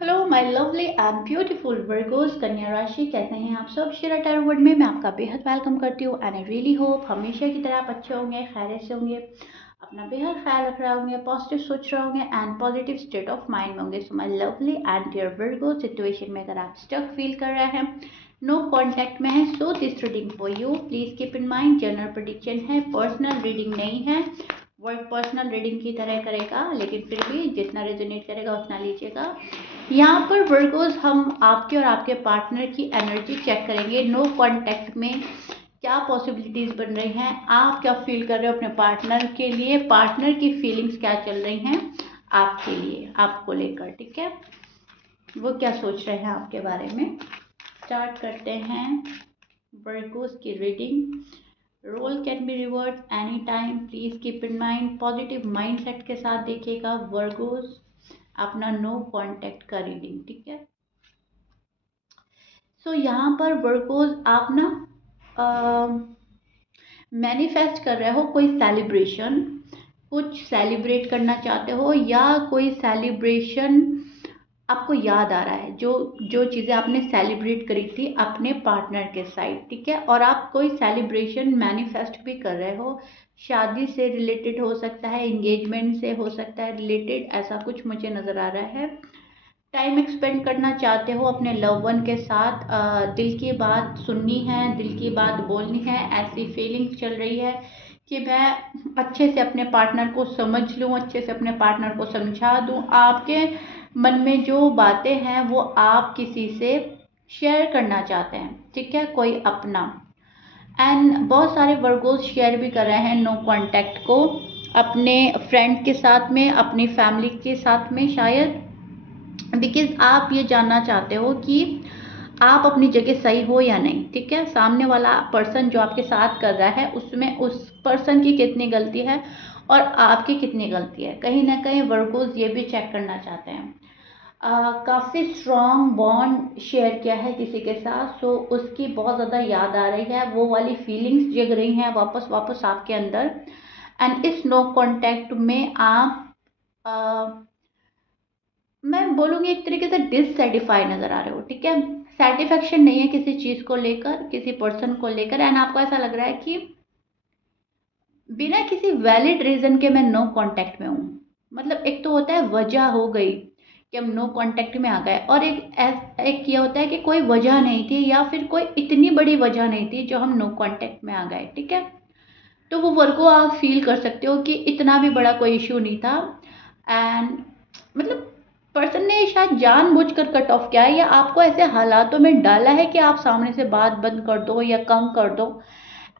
Hello my lovely and beautiful Virgo's कन्या राशि, कैसे हैं आप सब। शेरा टैरो वर्ड में मैं आपका बेहद वेलकम करती हूँ एंड आई रियली होप हमेशा की तरह आप अच्छे होंगे, खैरियत से होंगे, अपना बेहद ख्याल रख रहे होंगे, पॉजिटिव सोच रहे होंगे and positive state of mind में होंगे। So my lovely and dear Virgo, situation में अगर आप स्टक फील कर रहे हैं, नो कॉन्टैक्ट में है, so this reading for you. Please keep in mind general prediction है, पर्सनल रीडिंग नहीं है। वर्ड पर्सनल रीडिंग की तरह करेगा, लेकिन फिर भी जितना रेजोनेट करेगा उतना लीजिएगा। यहाँ पर वर्गोस हम आपके और आपके पार्टनर की एनर्जी चेक करेंगे। नो कांटेक्ट में क्या पॉसिबिलिटीज बन रही हैं, आप क्या फील कर रहे हो अपने पार्टनर के लिए, पार्टनर की फीलिंग्स क्या चल रही हैं आपके लिए, आपको लेकर, ठीक है, वो क्या सोच रहे हैं आपके बारे में। स्टार्ट करते हैं वर्गोस की reading. Role can be reverse any time, please keep in mind positive mindset के साथ देखिएगा वर्गोस अपना नो कांटेक्ट का रीडिंग, ठीक है। सो यहाँ पर वर्गोस आप ना मैनिफेस्ट कर रहे हो कोई सेलिब्रेशन, कुछ सेलिब्रेट करना चाहते हो, या कोई सेलिब्रेशन आपको याद आ रहा है, जो जो चीज़ें आपने सेलिब्रेट करी थी अपने पार्टनर के साथ, ठीक है। और आप कोई सेलिब्रेशन मैनिफेस्ट भी कर रहे हो, शादी से रिलेटेड हो सकता है, एंगेजमेंट से हो सकता है रिलेटेड, ऐसा कुछ मुझे नज़र आ रहा है। टाइम एक्सपेंड करना चाहते हो अपने लव वन के साथ, दिल की बात सुननी है, दिल की बात बोलनी है, ऐसी फीलिंग चल रही है कि मैं अच्छे से अपने पार्टनर को समझ लूँ, अच्छे से अपने पार्टनर को समझा दूँ। आपके मन में जो बातें हैं वो आप किसी से शेयर करना चाहते हैं, ठीक है, कोई अपना। एंड बहुत सारे वर्गोस शेयर भी कर रहे हैं नो कांटेक्ट को अपने फ्रेंड के साथ में, अपनी फैमिली के साथ में, शायद बिकॉज आप ये जानना चाहते हो कि आप अपनी जगह सही हो या नहीं, ठीक है। सामने वाला पर्सन जो आपके साथ कर रहा है उसमें उस पर्सन की कितनी गलती है और आपकी कितनी गलती है, कहीं ना कहीं वर्गोस ये भी चेक करना चाहते हैं। काफ़ी स्ट्रॉन्ग बॉन्ड शेयर किया है किसी के साथ, सो उसकी बहुत ज़्यादा याद आ रही है, वो वाली फीलिंग्स जग रही हैं वापस वापस आपके अंदर। एंड इस नो कांटेक्ट में आप मैं बोलूँगी एक तरीके से डिससेटिस्फाई नज़र आ रहे हो, ठीक है। सेटिस्फेक्शन नहीं है किसी चीज़ को लेकर, किसी पर्सन को लेकर, एंड आपको ऐसा लग रहा है कि बिना किसी वैलिड रीज़न के मैं नो कांटेक्ट में हूँ। मतलब एक तो होता है वजह हो गई कि हम नो कांटेक्ट में आ गए, और एक ये होता है कि कोई वजह नहीं थी या फिर कोई इतनी बड़ी वजह नहीं थी जो हम नो कांटेक्ट में आ गए, ठीक है। तो वो वर्क को आप फील कर सकते हो कि इतना भी बड़ा कोई इशू नहीं था। एंड मतलब पर्सन ने शायद जानबूझकर कट ऑफ किया है, या आपको ऐसे हालातों में डाला है कि आप सामने से बात बंद कर दो या कम कर दो,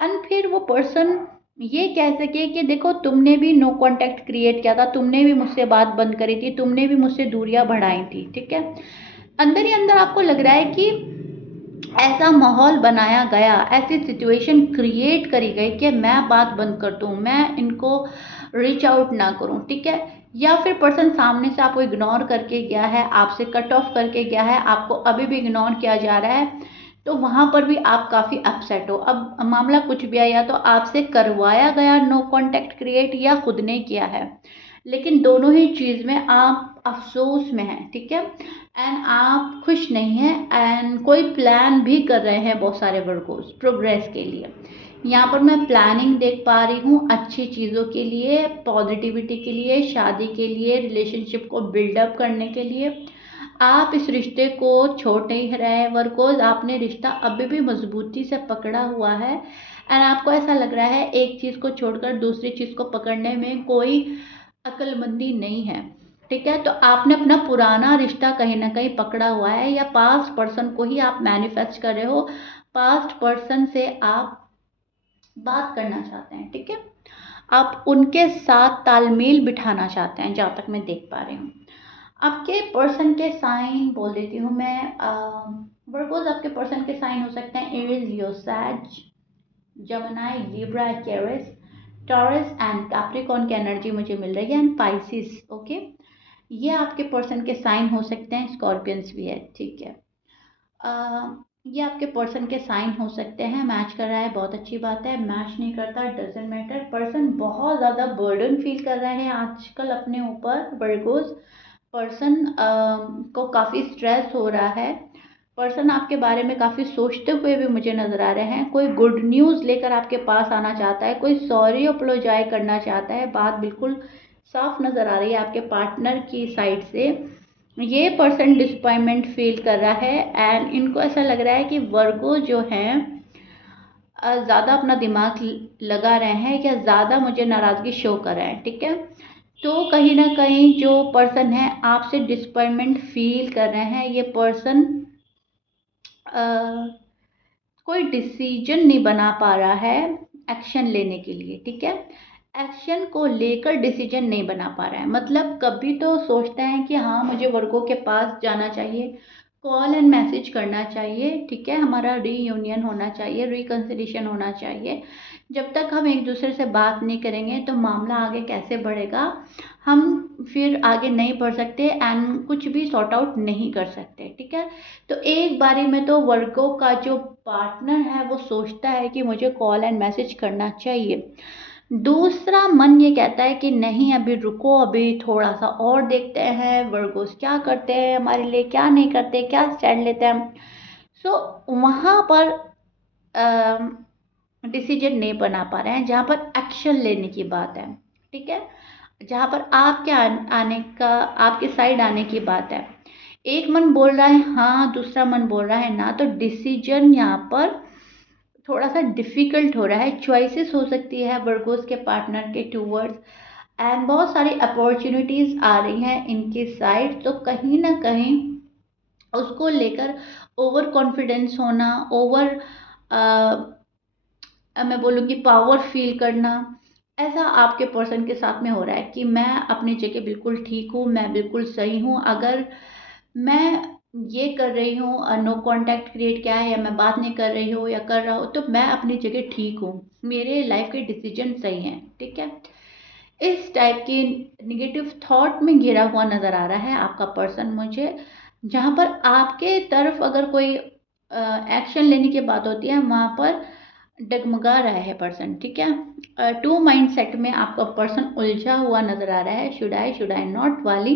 एंड फिर वो पर्सन ये कह सके कि देखो तुमने भी नो कांटेक्ट क्रिएट किया था, तुमने भी मुझसे बात बंद करी थी, तुमने भी मुझसे दूरियां बढ़ाई थी, ठीक है। अंदर ही अंदर आपको लग रहा है कि ऐसा माहौल बनाया गया, ऐसी सिचुएशन क्रिएट करी गई कि मैं बात बंद कर दूं, मैं इनको रीच आउट ना करूं, ठीक है। या फिर पर्सन सामने से आपको इग्नोर करके गया है, आपसे कट ऑफ करके गया है, आपको अभी भी इग्नोर किया जा रहा है, तो वहां पर भी आप काफ़ी अपसेट हो। अब मामला कुछ भी है, या तो आपसे करवाया गया नो कांटेक्ट क्रिएट या खुद ने किया है, लेकिन दोनों ही चीज़ में आप अफसोस में हैं, ठीक है। एंड आप खुश नहीं हैं, एंड कोई प्लान भी कर रहे हैं बहुत सारे वर्गोस प्रोग्रेस के लिए। यहाँ पर मैं प्लानिंग देख पा रही हूँ अच्छी चीज़ों के लिए, पॉजिटिविटी के लिए, शादी के लिए, रिलेशनशिप को बिल्डअप करने के लिए। आप इस रिश्ते को छोड़ नहीं रहे वर्गोस, आपने रिश्ता अभी भी मजबूती से पकड़ा हुआ है, एंड आपको ऐसा लग रहा है एक चीज़ को छोड़कर दूसरी चीज़ को पकड़ने में कोई अक्लमंदी नहीं है, ठीक है। तो आपने अपना पुराना रिश्ता कहीं ना कहीं पकड़ा हुआ है, या पास्ट पर्सन को ही आप मैनिफेस्ट कर रहे हो, पास्ट पर्सन से आप बात करना चाहते हैं, ठीक है। आप उनके साथ तालमेल बिठाना चाहते हैं, जहाँ तक मैं देख पा रही हूँ। आपके पर्सन के साइन बोल देती हूँ मैं। वर्गोस आपके पर्सन के साइन हो सकते हैं Aries, Leo, Sag, Gemini, Libra, Aquarius, Taurus and Capricorn की एनर्जी मुझे मिल रही है, एंड पाइसिस, ओके। ये आपके पर्सन के साइन हो सकते हैं, स्कॉर्पियंस भी है, ठीक है। ये आपके पर्सन के साइन हो सकते हैं। मैच कर रहा है, बहुत अच्छी बात है, मैच नहीं करता डजेंट मैटर। पर्सन बहुत ज़्यादा बर्डन फील कर रहे हैं आजकल अपने ऊपर वर्गोस, पर्सन को काफ़ी स्ट्रेस हो रहा है। पर्सन आपके बारे में काफ़ी सोचते हुए भी मुझे नज़र आ रहे हैं। कोई गुड न्यूज़ लेकर आपके पास आना चाहता है, कोई सॉरी अपोलोजाई करना चाहता है। बात बिल्कुल साफ नज़र आ रही है आपके पार्टनर की साइड से। ये पर्सन डिसअपॉइंटमेंट फील कर रहा है एंड इनको ऐसा लग रहा है कि वर्गो जो हैं ज़्यादा अपना दिमाग लगा रहे हैं या ज़्यादा मुझे नाराज़गी शो कर रहे हैं, ठीक है। तो कहीं ना कहीं जो पर्सन है आपसे डिसअपॉइंटमेंट फील कर रहे हैं। ये पर्सन कोई डिसीजन नहीं बना पा रहा है एक्शन लेने के लिए, ठीक है। एक्शन को लेकर डिसीजन नहीं बना पा रहा है। मतलब कभी तो सोचता है कि हाँ मुझे वर्गों के पास जाना चाहिए, कॉल एंड मैसेज करना चाहिए, ठीक है, हमारा रीयूनियन होना चाहिए, रिकंसिलिएशन होना चाहिए। जब तक हम एक दूसरे से बात नहीं करेंगे तो मामला आगे कैसे बढ़ेगा, हम फिर आगे नहीं बढ़ सकते एंड कुछ भी सॉर्ट आउट नहीं कर सकते, ठीक है। तो एक बारी में तो वर्गो का जो पार्टनर है वो सोचता है कि मुझे कॉल एंड मैसेज करना चाहिए। दूसरा मन ये कहता है कि नहीं अभी रुको, अभी थोड़ा सा और देखते हैं वर्गोस क्या करते हैं हमारे लिए, क्या नहीं करते, क्या स्टैंड लेते हैं। सो वहाँ पर डिसीजन नहीं बना पा रहे हैं जहाँ पर एक्शन लेने की बात है, ठीक है। जहाँ पर आपके आने का, आपके साइड आने की बात है। एक मन बोल रहा है हाँ, दूसरा मन बोल रहा है ना, तो डिसीजन यहाँ पर थोड़ा सा डिफिकल्ट हो रहा है। चॉइसेस हो सकती है वर्गोस के पार्टनर के टूवर्ड्स एंड बहुत सारी अपॉर्चुनिटीज आ रही हैं इनके साइड। तो कहीं ना कहीं उसको लेकर ओवर कॉन्फिडेंस होना, ओवर मैं बोलूँगी पावर फील करना, ऐसा आपके पर्सन के साथ में हो रहा है कि मैं अपनी जगह बिल्कुल ठीक हूँ, मैं बिल्कुल सही हूँ। अगर मैं ये कर रही हूँ, नो कांटेक्ट क्रिएट किया है या मैं बात नहीं कर रही हूँ या कर रहा हूँ, तो मैं अपनी जगह ठीक हूँ, मेरे लाइफ के डिसीजन सही हैं, ठीक है। इस टाइप की निगेटिव थॉट में घिरा हुआ नज़र आ रहा है आपका पर्सन मुझे। जहाँ पर आपके तरफ अगर कोई एक्शन लेने की बात होती है वहाँ पर डगमगा रहा है पर्सन, ठीक है। टू माइंड सेट में आपका पर्सन उलझा हुआ नज़र आ रहा है। शुड आई नॉट वाली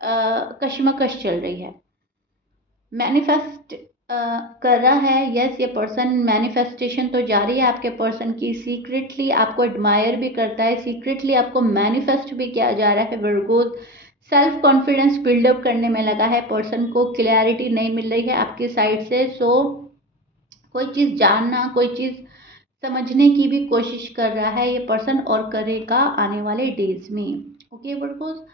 कश्मकश चल रही है। मैनिफेस्ट कर रहा है, यस ये पर्सन मैनिफेस्टेशन तो जारी है आपके पर्सन की। सीक्रेटली आपको एडमायर भी करता है, सीक्रेटली आपको मैनिफेस्ट भी किया जा रहा है। वर्गोस सेल्फ कॉन्फिडेंस बिल्डअप करने में लगा है। पर्सन को क्लैरिटी नहीं मिल रही है आपकी साइड से। सो कोई चीज़ जानना, कोई चीज़ समझने की भी कोशिश कर रहा है ये पर्सन और करेगा आने वाले डेज में। ओके वर्गोस,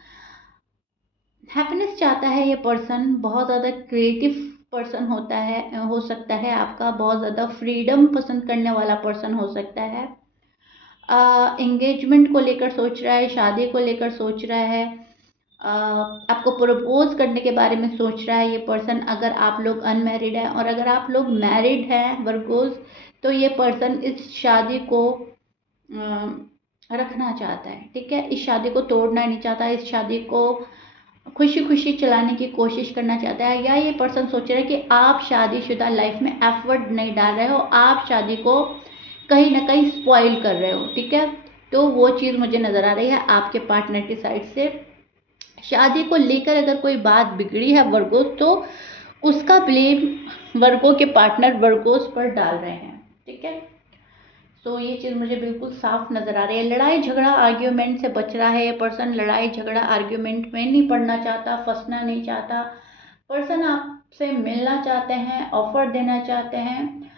हैप्पीनेस चाहता है ये पर्सन। बहुत ज़्यादा क्रिएटिव पर्सन होता है, हो सकता है आपका। बहुत ज़्यादा फ्रीडम पसंद करने वाला पर्सन हो सकता है। एंगेजमेंट को लेकर सोच रहा है, शादी को लेकर सोच रहा है, आपको प्रपोज करने के बारे में सोच रहा है ये पर्सन। अगर आप लोग अनमैरिड हैं और अगर आप लोग मैरिड हैं वर्गोस, तो ये पर्सन इस शादी को रखना चाहता है, ठीक है। इस शादी को तोड़ना नहीं चाहता, इस शादी को खुशी खुशी चलाने की कोशिश करना चाहता है। या ये पर्सन सोच रहा है कि आप शादीशुदा लाइफ में एफर्ट नहीं डाल रहे हो, आप शादी को कहीं ना कहीं स्पॉइल कर रहे हो, ठीक है। तो वो चीज़ मुझे नज़र आ रही है आपके पार्टनर की साइड से। शादी को लेकर अगर कोई बात बिगड़ी है वर्गोस, तो उसका ब्लेम वर्गो के पार्टनर वर्गोस पर डाल रहे हैं, ठीक है। तो ये चीज़ मुझे बिल्कुल साफ नज़र आ रही है। लड़ाई झगड़ा आर्ग्यूमेंट से बच रहा है ये पर्सन। लड़ाई झगड़ा आर्ग्यूमेंट में नहीं पड़ना चाहता, फंसना नहीं चाहता। पर्सन आपसे मिलना चाहते हैं, ऑफर देना चाहते हैं,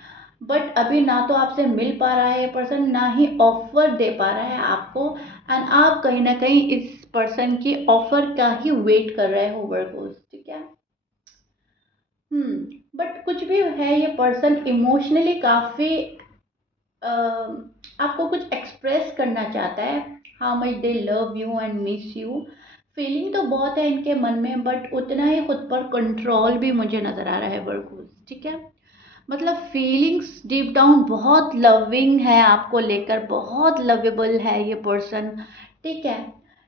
बट अभी ना तो आपसे मिल पा रहा है ये पर्सन, ना ही ऑफर दे पा रहा है आपको। एंड आप कहीं ना कहीं इस पर्सन की ऑफर का ही वेट कर रहे हो वर्गोस, ठीक है। बट कुछ भी है, ये पर्सन इमोशनली काफ़ी आपको कुछ एक्सप्रेस करना चाहता है। How much they love you and miss you. Feeling तो बहुत है इनके मन में, बट उतना ही खुद पर कंट्रोल भी मुझे नज़र आ रहा है वर्गोस, ठीक है। मतलब फीलिंग्स डीप डाउन बहुत लविंग है आपको लेकर, बहुत लवेबल है ये पर्सन, ठीक है।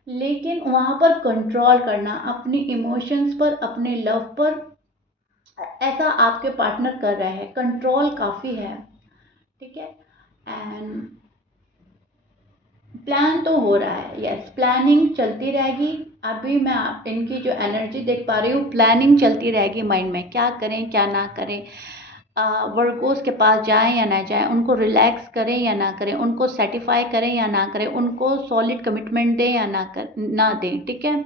लेकिन वहाँ पर कंट्रोल करना अपनी इमोशंस पर, अपने लव पर, ऐसा आपके पार्टनर कर रहे हैं। कंट्रोल काफ़ी है, ठीक है। एंड प्लान तो हो रहा है, यस प्लानिंग चलती रहेगी। अभी मैं इनकी जो एनर्जी देख पा रही हूँ, प्लानिंग चलती रहेगी माइंड में, क्या करें क्या ना करें, वर्गोस के पास जाएं या ना जाएं, उनको रिलैक्स करें या ना करें, उनको सेटिफाई करें या ना करें, उनको सॉलिड कमिटमेंट दें या ना दें, ठीक है।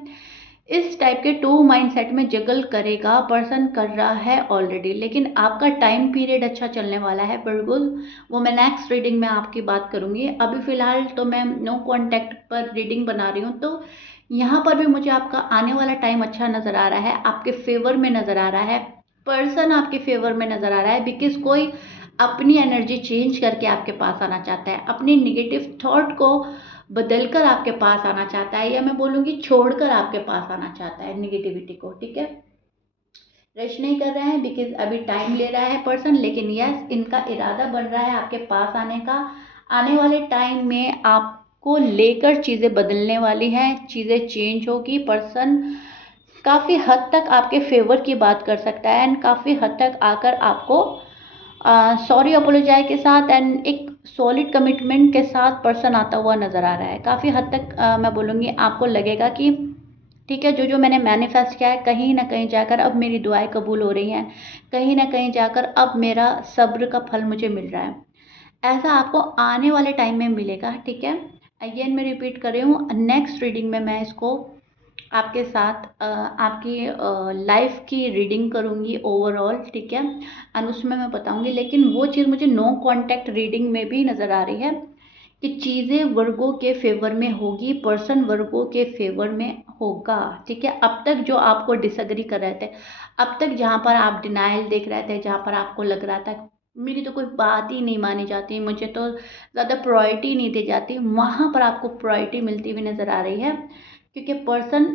इस टाइप के टू माइंडसेट में जगल करेगा पर्सन, कर रहा है ऑलरेडी, लेकिन आपका टाइम पीरियड अच्छा चलने वाला है बिल्कुल। वो मैं नेक्स्ट रीडिंग में आपकी बात करूंगी। अभी फिलहाल तो मैं नो कॉन्टैक्ट पर रीडिंग बना रही हूँ, तो यहाँ पर भी मुझे आपका आने वाला टाइम अच्छा नज़र आ रहा है, आपके फेवर में नज़र आ रहा है, पर्सन आपके फेवर में नज़र आ रहा है, बिकॉज कोई अपनी एनर्जी चेंज करके आपके पास आना चाहता है, अपनी निगेटिव थॉट को बदलकर आपके पास आना चाहता है, या मैं बोलूँगी छोड़कर आपके पास आना चाहता है निगेटिविटी को, ठीक है। रश नहीं कर रहे हैं बिकॉज अभी टाइम ले रहा है पर्सन, लेकिन यस इनका इरादा बन रहा है आपके पास आने का। आने वाले टाइम में आपको लेकर चीज़ें बदलने वाली हैं, चीज़ें चेंज होगी, पर्सन काफ़ी हद तक आपके फेवर की बात कर सकता है एंड काफ़ी हद तक आकर आपको सॉरी अपोलोजाई के साथ एंड एक सॉलिड कमिटमेंट के साथ पर्सन आता हुआ नज़र आ रहा है। काफ़ी हद तक मैं बोलूँगी आपको लगेगा कि ठीक है, जो जो मैंने मैनिफेस्ट किया है कहीं ना कहीं जाकर अब मेरी दुआएं कबूल हो रही हैं, कहीं ना कहीं जाकर अब मेरा सब्र का फल मुझे मिल रहा है। ऐसा आपको आने वाले टाइम में मिलेगा, ठीक है। अगेन मैं रिपीट कर रही हूँ, नेक्स्ट रीडिंग में मैं इसको आपके साथ आपकी लाइफ की रीडिंग करूँगी ओवरऑल, ठीक है। एंड उसमें मैं बताऊँगी, लेकिन वो चीज़ मुझे नो कांटेक्ट रीडिंग में भी नज़र आ रही है कि चीज़ें वर्गों के फेवर में होगी, पर्सन वर्गों के फेवर में होगा, ठीक है। अब तक जो आपको डिसएग्री कर रहे थे, अब तक जहाँ पर आप डिनाइल देख रहे थे, जहाँ पर आपको लग रहा था मेरी तो कोई बात ही नहीं मानी जाती, मुझे तो ज़्यादा प्रायोरिटी नहीं दी जाती, वहाँ पर आपको प्रायोरिटी मिलती हुई नज़र आ रही है, क्योंकि पर्सन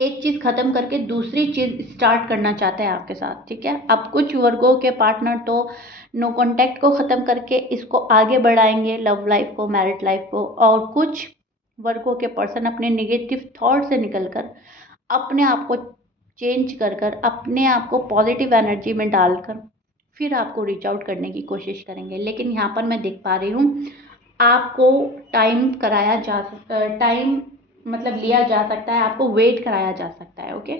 एक चीज़ ख़त्म करके दूसरी चीज़ स्टार्ट करना चाहता है आपके साथ, ठीक है। अब कुछ वर्गों के पार्टनर तो नो कॉन्टैक्ट को ख़त्म करके इसको आगे बढ़ाएंगे, लव लाइफ को, मैरिड लाइफ को, और कुछ वर्गों के पर्सन अपने निगेटिव थॉट से निकलकर अपने आप को चेंज कर कर अपने आप को पॉजिटिव एनर्जी में डालकर फिर आपको रीच आउट करने की कोशिश करेंगे। लेकिन यहाँ पर मैं देख पा रही हूँ आपको टाइम कराया जा सकता, टाइम मतलब लिया जा सकता है, आपको वेट कराया जा सकता है, ओके।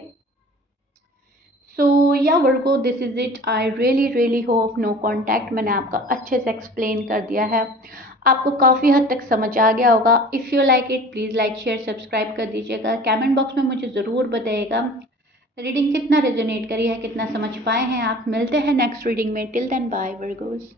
सो या Virgo, this is it. I really really hope no contact मैंने आपका अच्छे से एक्सप्लेन कर दिया है, आपको काफ़ी हद तक समझ आ गया होगा। If you like it please like share subscribe कर दीजिएगा, कमेंट बॉक्स में मुझे ज़रूर बताइएगा रीडिंग कितना रेजोनेट करी है, कितना समझ पाए हैं आप। मिलते हैं नेक्स्ट रीडिंग में, टिल देन बाय वर्गोस।